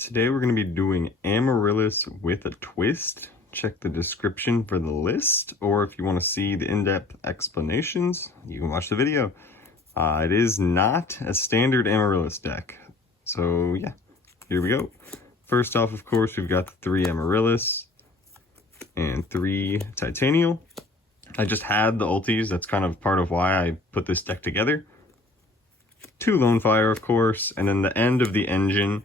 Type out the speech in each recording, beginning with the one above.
Today we're going to be doing Amaryllis with a twist. Check the description for the list, or if you want to see the in-depth explanations, you can watch the video. It is not a standard Amaryllis deck, so yeah, here we go. First off, of course, we've got the 3 Amaryllis and 3 Titanial. I just had the ultis, that's kind of part of why I put this deck together. 2 Lonefire, of course, and then the end of the engine,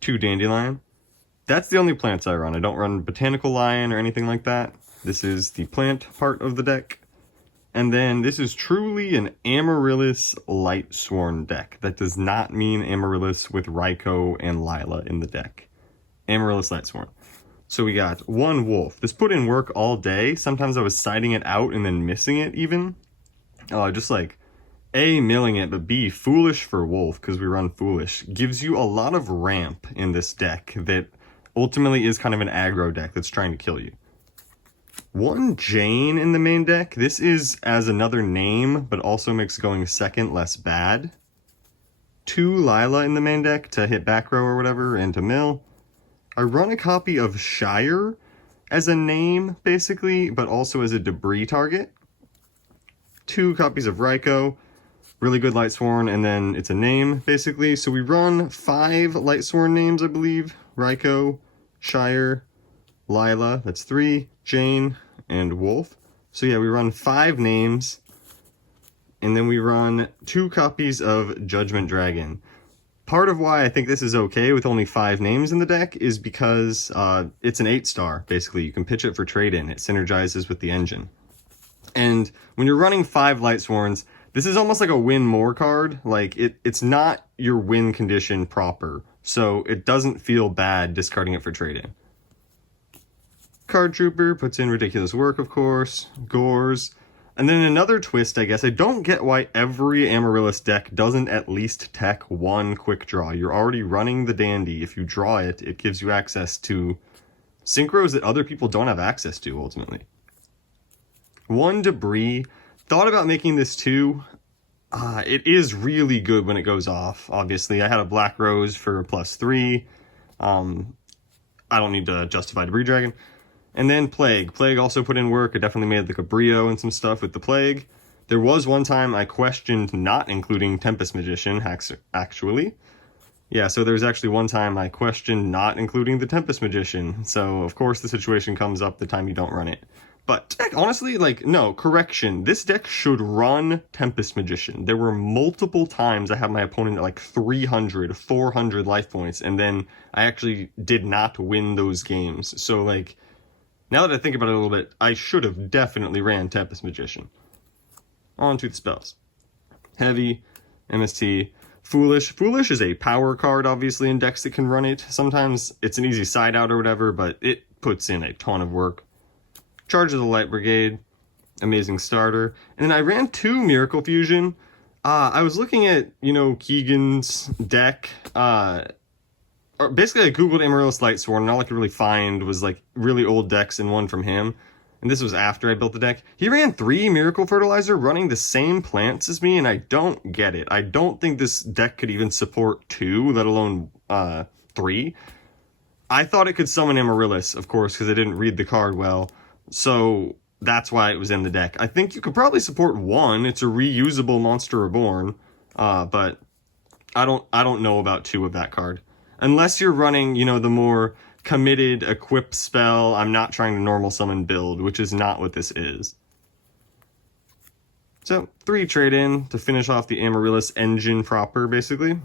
2 Dandelion. That's the only plants I run. I don't run Botanical Lion or anything like that. This is the plant part of the deck. And then this is truly an Amaryllis LIGHTSWORN deck. That does not mean Amaryllis with Raikou and Lila in the deck. Amaryllis LIGHTSWORN. So we got 1 Wolf. This put in work all day. Sometimes I was siding it out and then missing it even. Just like A, milling it, but B, Foolish for Wolf, because we run Foolish, gives you a lot of ramp in this deck that ultimately is kind of an aggro deck that's trying to kill you. 1 Jane in the main deck. This is as another name, but also makes going second less bad. 2 Lila in the main deck to hit back row or whatever, and to mill. I run a copy of Shire as a name, basically, but also as a debris target. 2 copies of Raikou. Really good LIGHTSWORN, and then it's a name, basically. So we run 5 LIGHTSWORN names, I believe. Raikou, Shire, Lila, that's 3, Jane, and Wolf. So yeah, we run 5 names, and then we run 2 copies of Judgment Dragon. Part of why I think this is okay with only 5 names in the deck is because it's an 8-star, basically. You can pitch it for trade-in. It synergizes with the engine. And when you're running 5 LIGHTSWORNs, this is almost like a win more card. Like, it's not your win condition proper, so it doesn't feel bad discarding it for trade-in. Card Trooper puts in ridiculous work, of course. Gores. And then another twist, I guess. I don't get why every Amaryllis deck doesn't at least tech 1 quick draw. You're already running the Dandy. If you draw it, it gives you access to synchros that other people don't have access to, ultimately. 1 Debris. Thought about making this too. It is really good when it goes off, obviously. I had a Black Rose for +3. I don't need to justify Debris Dragon. And then Plague. Plague also put in work. I definitely made like a Brio and some stuff with the Plague. There was one time I questioned not including Tempest Magician, actually. Yeah, so there's actually one time I questioned not including the Tempest Magician. So, of course, the situation comes up the time you don't run it. But, honestly, like, no, correction. This deck should run Tempest Magician. There were multiple times I had my opponent at like 300, 400 life points, and then I actually did not win those games. So, like, now that I think about it a little bit, I should have definitely ran Tempest Magician. On to the spells. Heavy, MST, Foolish. Foolish is a power card, obviously, in decks that can run it. Sometimes it's an easy side out or whatever, but it puts in a ton of work. Charge of the Light Brigade, amazing starter. And then I ran 2 Miracle Fusion. I was looking at, Keegan's deck. Basically, I googled Amaryllis LIGHTSWORN, and all I could really find was, like, really old decks and one from him. And this was after I built the deck. He ran 3 Miracle Fertilizer running the same plants as me, and I don't get it. I don't think this deck could even support 2, let alone 3. I thought it could summon Amaryllis, of course, because I didn't read the card well. So that's why it was in the deck. I think you could probably support 1. It's a reusable Monster Reborn, but I don't know about 2 of that card. Unless you're running, the more committed equip spell, I'm not trying to normal summon build, which is not what this is. So 3 trade-in to finish off the Amaryllis engine proper, basically.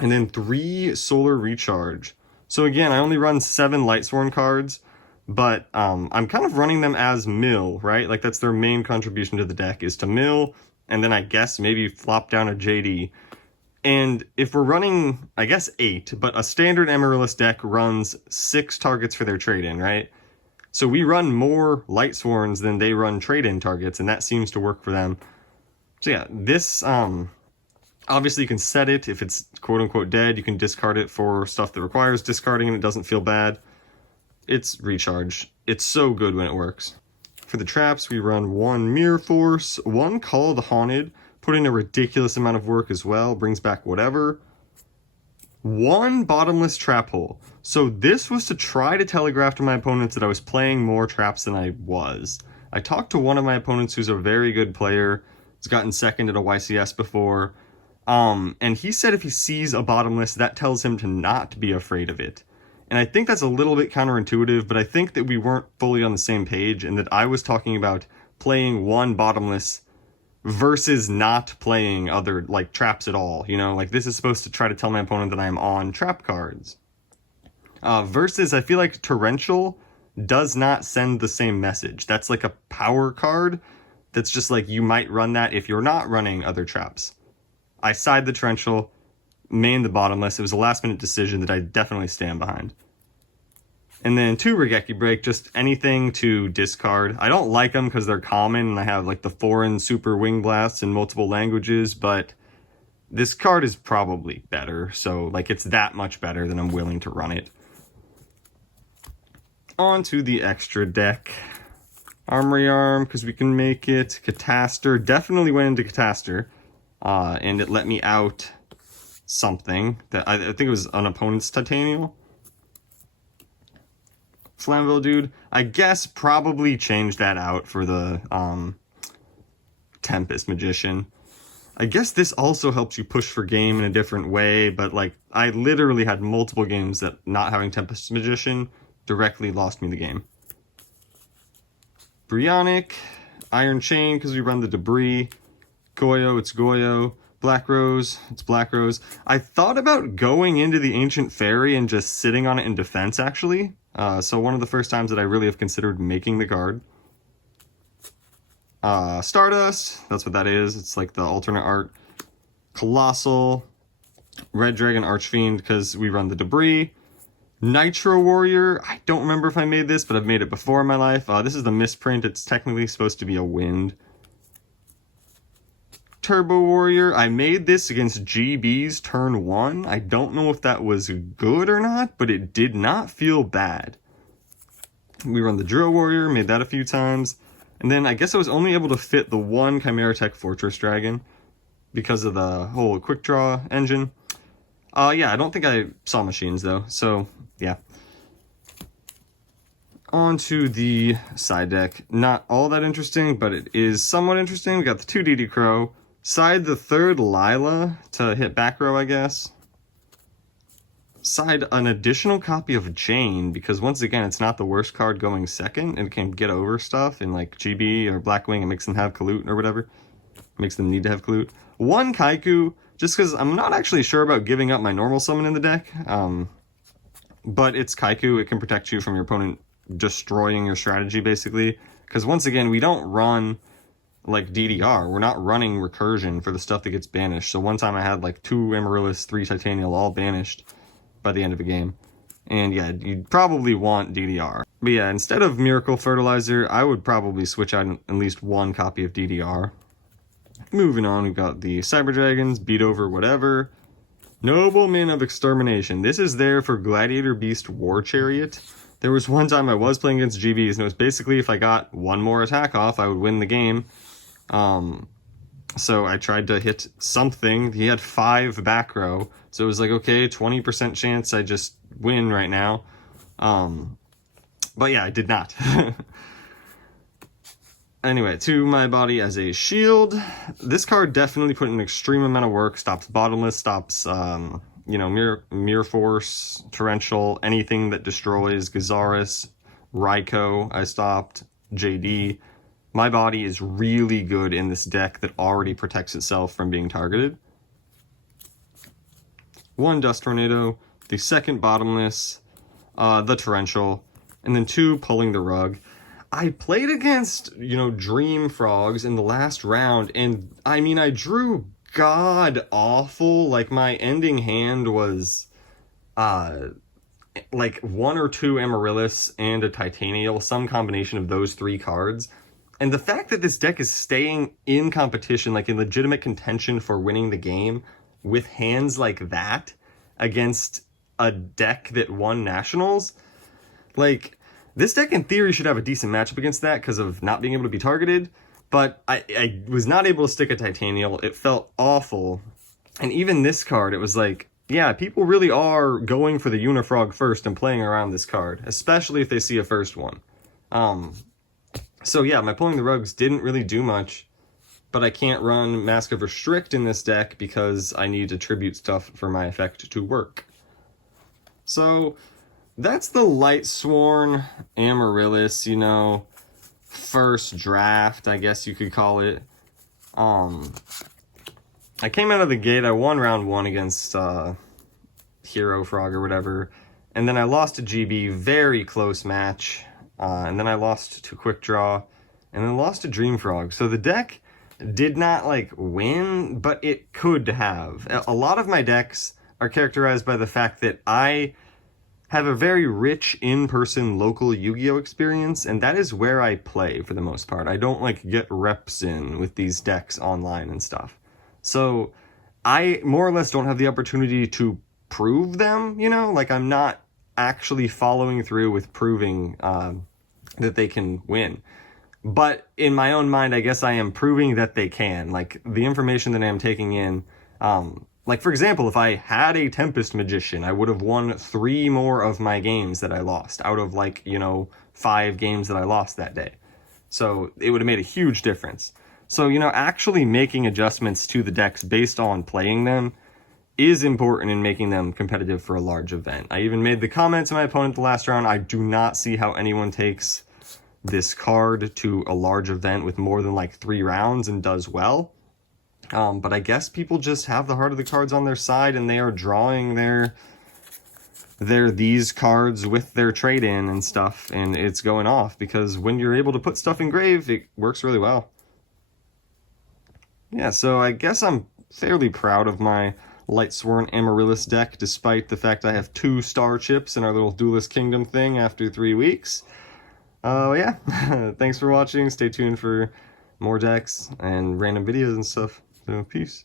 And then 3 Solar Recharge. So again, I only run 7 LIGHTSWORN cards. But I'm kind of running them as mill, right? Like, that's their main contribution to the deck, is to mill, and then I guess maybe flop down a JD. And if we're running, I guess 8, but a standard Amaryllis deck runs 6 targets for their trade-in, right? So we run more LIGHTSWORNs than they run trade-in targets, and that seems to work for them. So yeah, this, obviously you can set it. If it's quote-unquote dead, you can discard it for stuff that requires discarding, and it doesn't feel bad. It's recharge. It's so good when it works. For the traps, we run 1 Mirror Force, 1 Call of the Haunted, put in a ridiculous amount of work as well, brings back whatever. One bottomless trap hole. So this was to try to telegraph to my opponents that I was playing more traps than I was. I talked to one of my opponents who's a very good player. He's gotten second at a YCS before. And he said if he sees a bottomless, that tells him to not be afraid of it. And I think that's a little bit counterintuitive, but I think that we weren't fully on the same page and that I was talking about playing one bottomless versus not playing other, like, traps at all. You know, like, this is supposed to try to tell my opponent that I'm on trap cards. Versus, I feel like Torrential does not send the same message. That's like a power card that's just like, you might run that if you're not running other traps. I side the Torrential, main the bottomless. It was a last minute decision that I definitely stand behind. And then 2 Regeki Break, just anything to discard. I don't like them because they're common and I have like the foreign super wing blasts in multiple languages, but this card is probably better. So like it's that much better that I'm willing to run it. On to the extra deck. Armory Arm, because we can make it. Cataster, definitely went into Cataster. And it let me out something that I think it was an opponent's Titanial. Flamville Dude, I guess probably change that out for the Tempest Magician. I guess this also helps you push for game in a different way, but like I literally had multiple games that not having Tempest Magician directly lost me the game. Brionic, Iron Chain because we run the Debris. Goyo, it's Goyo. Black Rose, it's Black Rose. I thought about going into the Ancient Fairy and just sitting on it in defense, actually. So one of the first times that I really have considered making the card. Stardust, that's what that is. It's like the alternate art. Colossal, Red Dragon Archfiend, because we run the Debris. Nitro Warrior, I don't remember if I made this, but I've made it before in my life. This is the misprint. It's technically supposed to be a wind. Turbo Warrior, I made this against GB's turn 1. I don't know if that was good or not, but it did not feel bad. We run the Drill Warrior, made that a few times. And then I guess I was only able to fit the one Chimera Tech Fortress Dragon because of the whole quick draw engine. Yeah, I don't think I saw machines though, so yeah. On to the side deck. Not all that interesting, but it is somewhat interesting. We got the 2 DD Crow. Side the 3rd Lila to hit back row, I guess. Side an additional copy of Jane, because once again, it's not the worst card going second, and it can get over stuff in like GB or Blackwing. It makes them have Kalut or whatever. It makes them need to have Kalut. 1 Kaiku, just because I'm not actually sure about giving up my normal summon in the deck. But it's Kaiku, it can protect you from your opponent destroying your strategy, basically. Because once again, we don't run like DDR. We're not running recursion for the stuff that gets banished. So one time I had like 2 Amaryllis, 3 Titanial all banished by the end of the game. And yeah, you'd probably want DDR. But yeah, instead of Miracle Fertilizer, I would probably switch out at least 1 copy of DDR. Moving on, we've got the Cyber Dragons, Beat Over Whatever. Nobleman of Extermination. This is there for Gladiator Beast War Chariot. There was one time I was playing against GBs, and it was basically if I got 1 more attack off, I would win the game. So I tried to hit something. He had 5 back row, so it was like, okay, 20% chance I just win right now. But yeah, I did not. Anyway, to my body as a shield. This card definitely put in an extreme amount of work. Stops Bottomless, stops, you know, Mirror Force, Torrential, anything that destroys, Gazaris, Raikou, I stopped, JD. My body is really good in this deck that already protects itself from being targeted. 1 Dust Tornado, the 2nd Bottomless, the Torrential, and then 2 Pulling the Rug. I played against, you know, Dream Frogs in the last round, and I mean, I drew god awful. Like, my ending hand was, like 1 or 2 Amaryllis and a Titanial, some combination of those 3 cards. And the fact that this deck is staying in competition, like in legitimate contention for winning the game, with hands like that against a deck that won Nationals, like, this deck in theory should have a decent matchup against that because of not being able to be targeted, but I was not able to stick a Titanial. It felt awful. And even this card, it was like, yeah, people really are going for the Unifrog first and playing around this card, especially if they see a first one. So yeah, my Pulling the Rugs didn't really do much, but I can't run Mask of Restrict in this deck because I need to tribute stuff for my effect to work. So that's the Lightsworn Amaryllis, you know, first draft, I guess you could call it. I came out of the gate, I won round 1 against Hero Frog or whatever, and then I lost to GB, very close match, and then I lost to Quick Draw, and then lost to Dream Frog. So the deck did not, like, win, but it could have. A lot of my decks are characterized by the fact that I have a very rich in-person local Yu-Gi-Oh experience, and that is where I play for the most part. I don't, like, get reps in with these decks online and stuff. So I more or less don't have the opportunity to prove them, you know? Like, I'm not actually following through with proving that they can win. But in my own mind, I guess I am proving that they can. Like, the information that I am taking in, like, for example, if I had a Tempest Magician, I would have won 3 more of my games that I lost out of, like, you know, 5 games that I lost that day. So it would have made a huge difference. So, you know, actually making adjustments to the decks based on playing them is important in making them competitive for a large event. I even made the comment to my opponent the last round, I do not see how anyone takes this card to a large event with more than like 3 rounds and does well. But I guess people just have the heart of the cards on their side and they are drawing their these cards with their trade-in and stuff, and it's going off because when you're able to put stuff in grave, it works really well. Yeah, so I guess I'm fairly proud of my Lightsworn Amaryllis deck, despite the fact I have 2 star chips in our little Duelist Kingdom thing after 3 weeks. Yeah, thanks for watching. Stay tuned for more decks and random videos and stuff. So, peace.